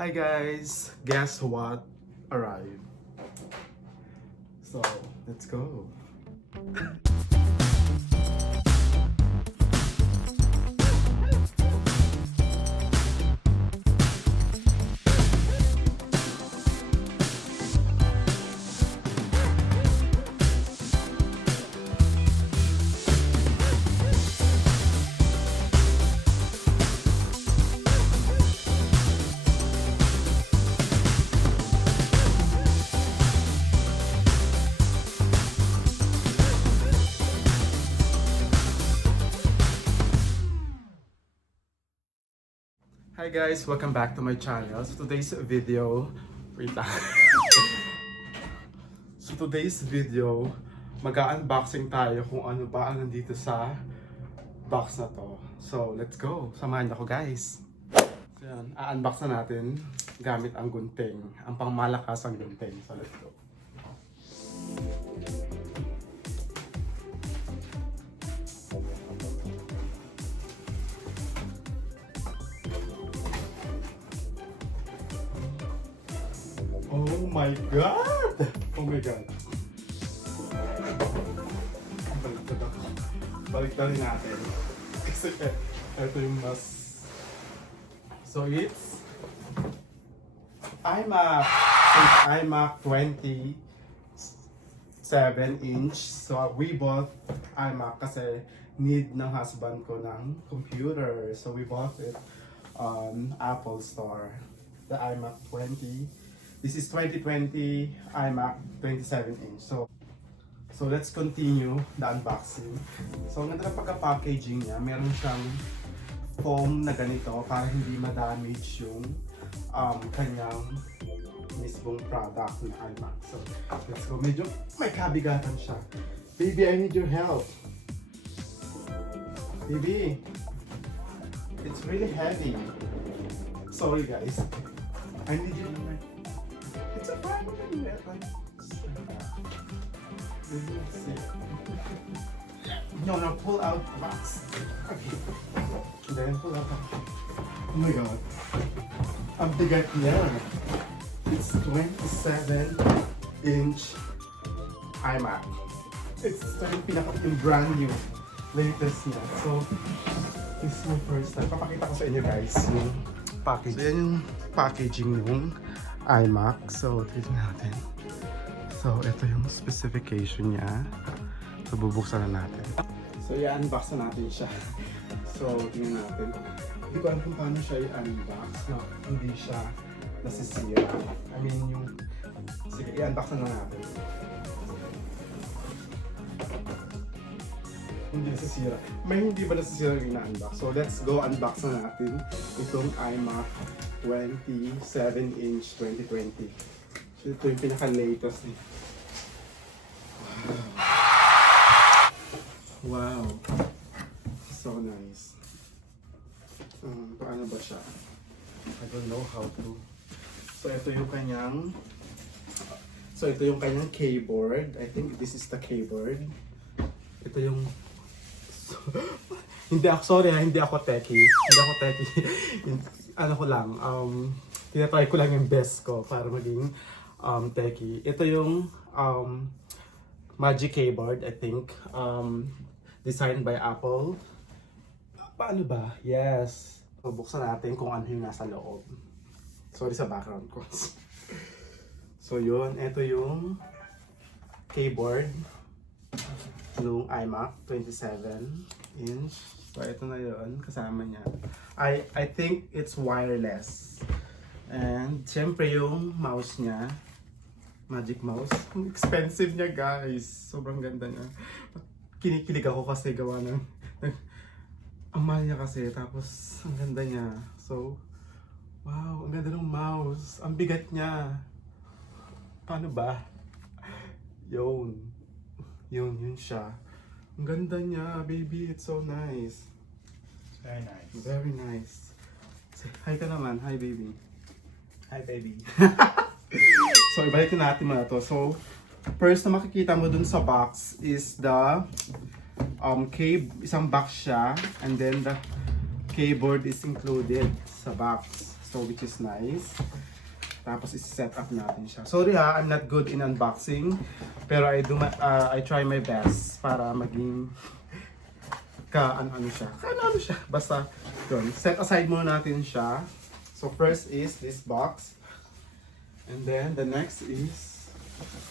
Hi guys, guess what arrived? So let's go. Hi guys, welcome back to my channel. So today's video, wait lang. So today's video, mag-unboxing tayo kung ano ba ang nandito sa box na to. So let's go, samahan niyo ako guys. So yan, a-unbox na natin gamit ang gunting, ang pangmalakas ang gunting. So let's go. Oh my god! Oh my god! Baliktad natin. Kasi ito yung mas... So it's iMac. It's iMac 27-inch. So we bought iMac kasi need ng husband ko ng computer. So we bought it on Apple Store. The iMac 20. This is 2020 iMac 27-inch. So let's continue the unboxing. So ang ganda ng pagka-packaging niya, meron siyang foam na ganito para hindi ma-damage yung kanyang mismong product ng iMac. So let's go. Medyo may kabigatan siya. Baby, I need your help. Baby, it's really heavy. Sorry guys. I need your help. It's a problem in there, like, no, pull out the box. Okay. Then pull out the box. Oh my god. Ang bigat niya. It's 27-inch iMac. It's yung brand new, latest niya. So, this is my first time. Papakita ko sa inyo guys yung package. So, yan yung packaging yung iMac. So, tignan natin. So, ito yung specification niya. So, bubuksan na natin. So, i-unbox na natin siya. So, tingnan natin. Hindi ko alam kung paano siya i-unbox na hindi siya nasisira. I mean, yung... Sige, i-unbox na natin. Hindi nasisira. May hindi ba nasisira yung ina-unbox? So, let's go unbox na natin itong iMac 27-inch 2020. So, ito yung pinaka-latest eh. Wow. So nice. Paano ba siya? I don't know how to. So, ito yung kanyang keyboard. I think this is the keyboard. Ito yung hindi ako techie. Ano ko lang, tinatry ko lang yung best ko para maging techie. Ito yung Magic Keyboard, I think. Designed by Apple. Paano ba? Yes. Buksan natin kung ano yung nasa loob. Sorry sa background ko. So yun, ito yung keyboard ng iMac 27-inch. So ito na yun, kasama niya. I think it's wireless. And syempre yung mouse niya, Magic Mouse. Ang expensive niya guys. Sobrang ganda niya. Kinikilig ako kasi gawa ng ang mahal niya kasi. Tapos ang ganda niya. So, wow, ang ganda ng mouse. Ang bigat niya. Paano ba? Yun siya. Ang ganda niya, baby. It's so nice. Very nice. Very nice. Say hi ka naman. Hi, baby. Hi, baby. So, ibalik natin muna to. So, first na makikita mo dun sa box is the isang box siya, and then the keyboard is included sa box. So which is nice. Tapos is-set up natin siya. Sorry ha, I'm not good in unboxing. Pero I try my best para maging ano siya. Ano siya. Basta yun. Set aside muna natin siya. So first is this box. And then the next is,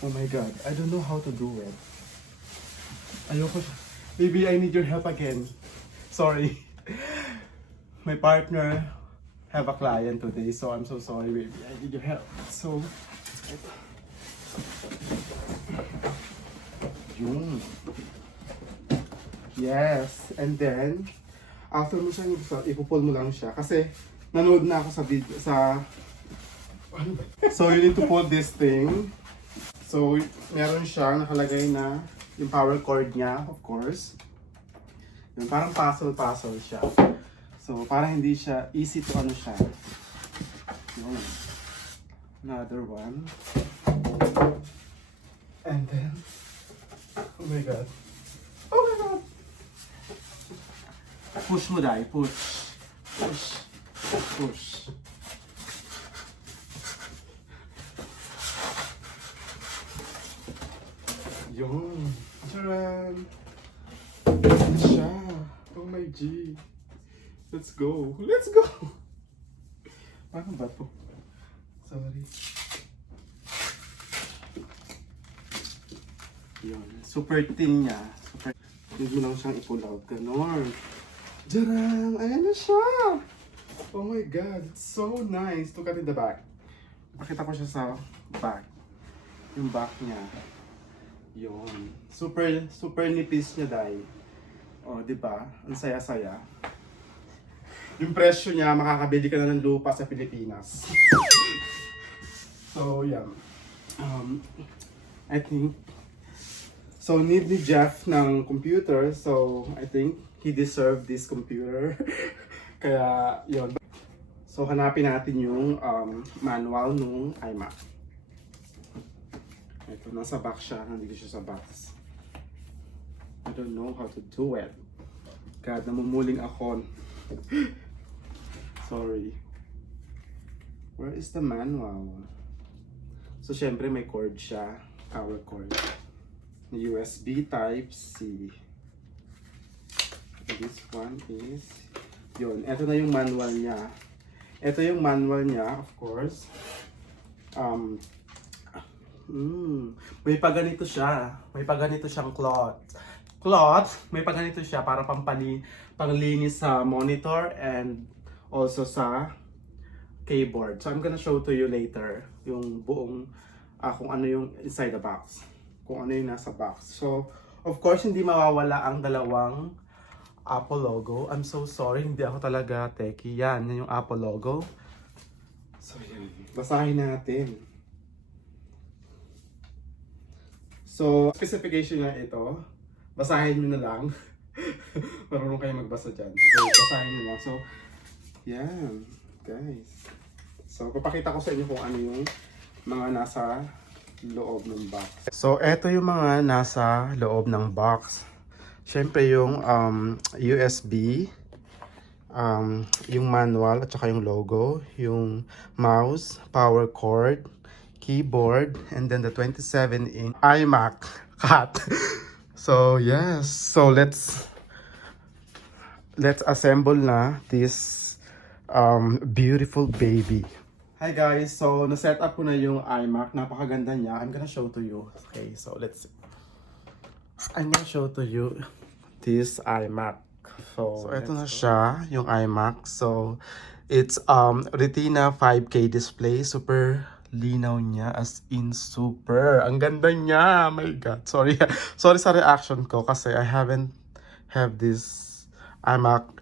oh my god, I don't know how to do it. Ayoko siya. Baby, I need your help again. Sorry. My partner have a client today, so I'm so sorry, baby. I need your help. So, yun. Yes, and then after mo siyang ipupull mo lang siya kasi nanood na ako sa video ano ba? So you need to pull this thing. So meron siyang nakalagay na yung power cord niya, of course. Yung parang puzzle siya. So parang hindi siya easy to ano siya. Yun. Another one. And then, oh my god. Oh my god. Push mo dahil, push. Yun. Charan. Ano siya? Oh my G. Let's go. Parang ba to? Sorry. Yun. Super thin niya. Hindi mo lang siyang i-pull out. Ganon. Jarang! Ayan na siya! Oh my god, it's so nice. Look at in the back. Pakita ko siya sa back. Yung back niya. Yun. Super nipis niya, dahil. Oh, di ba? Ang saya-saya. Yung presyo niya, makakabili ka na ng lupa sa Pilipinas. So, yan. I think, so need ni Jeff ng computer, so I think he deserved this computer. Kaya, yun. So, hanapin natin yung manual nung iMac. Ito, nasa box siya. Nandito siya sa box. I don't know how to do it. God, namumuling ako. Sorry. Where is the manual? So, syempre may cord siya. Power cord. USB Type-C. This one is, yun, ito na yung manual niya. Ito yung manual niya, of course. May paganito siya. May paganito siyang cloth. May paganito siya para panglinis sa monitor and also sa keyboard. So I'm gonna show to you later yung buong, kung ano yung inside the box. Kung ano yung nasa box. So, of course, hindi mawawala ang dalawang Apple logo. I'm so sorry, hindi ako talaga techie. Yan yung Apple logo. So, yan. Basahin natin. So, specification na ito. Basahin nyo na lang. Marunong kayo magbasa dyan. So, basahin nyo lang. So, yan. Guys. So, papakita ko sa inyo kung ano yung mga nasa loob ng box. So, eto yung mga nasa loob ng box. Siyempre yung USB, yung manual at saka yung logo, yung mouse, power cord, keyboard, and then the 27-inch iMac cut. So yes, so let's assemble na this beautiful baby. Hi guys, so na-set up ko na yung iMac. Napakaganda niya. I'm gonna show to you. Okay, so I'm gonna show to you this iMac. So ito na siya, yung iMac. So, it's Retina 5K display. Super linaw niya, as in super. Ang ganda niya. Oh my God. Sorry sa reaction ko kasi I haven't have this iMac.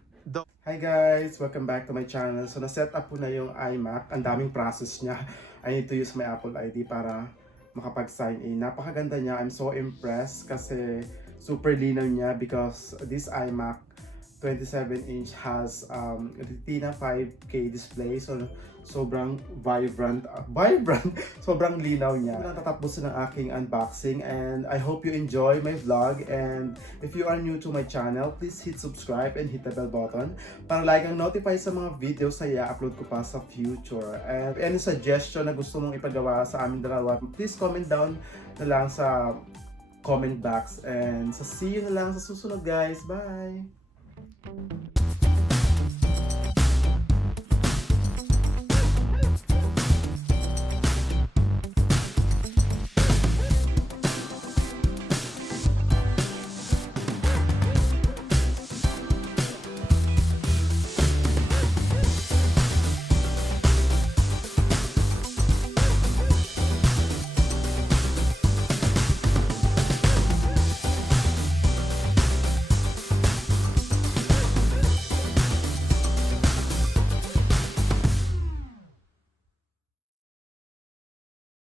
Hi guys! Welcome back to my channel. So, na-set up ko na yung iMac. Ang daming process niya. I need to use my Apple ID para makapag-sign in. Napakaganda niya. I'm so impressed kasi super linaw niya because this iMac 27-inch has Retina 5K display. So, sobrang vibrant, sobrang linaw niya. Ito lang tatapusin ng aking unboxing and I hope you enjoy my vlog. And if you are new to my channel, please hit subscribe and hit the bell button para lagi kang notify sa mga videos na i-upload ko pa sa future. And any suggestion na gusto mong ipagawa sa amin dalawa, please comment down na lang sa comment box. And see you na lang sa susunod guys. Bye!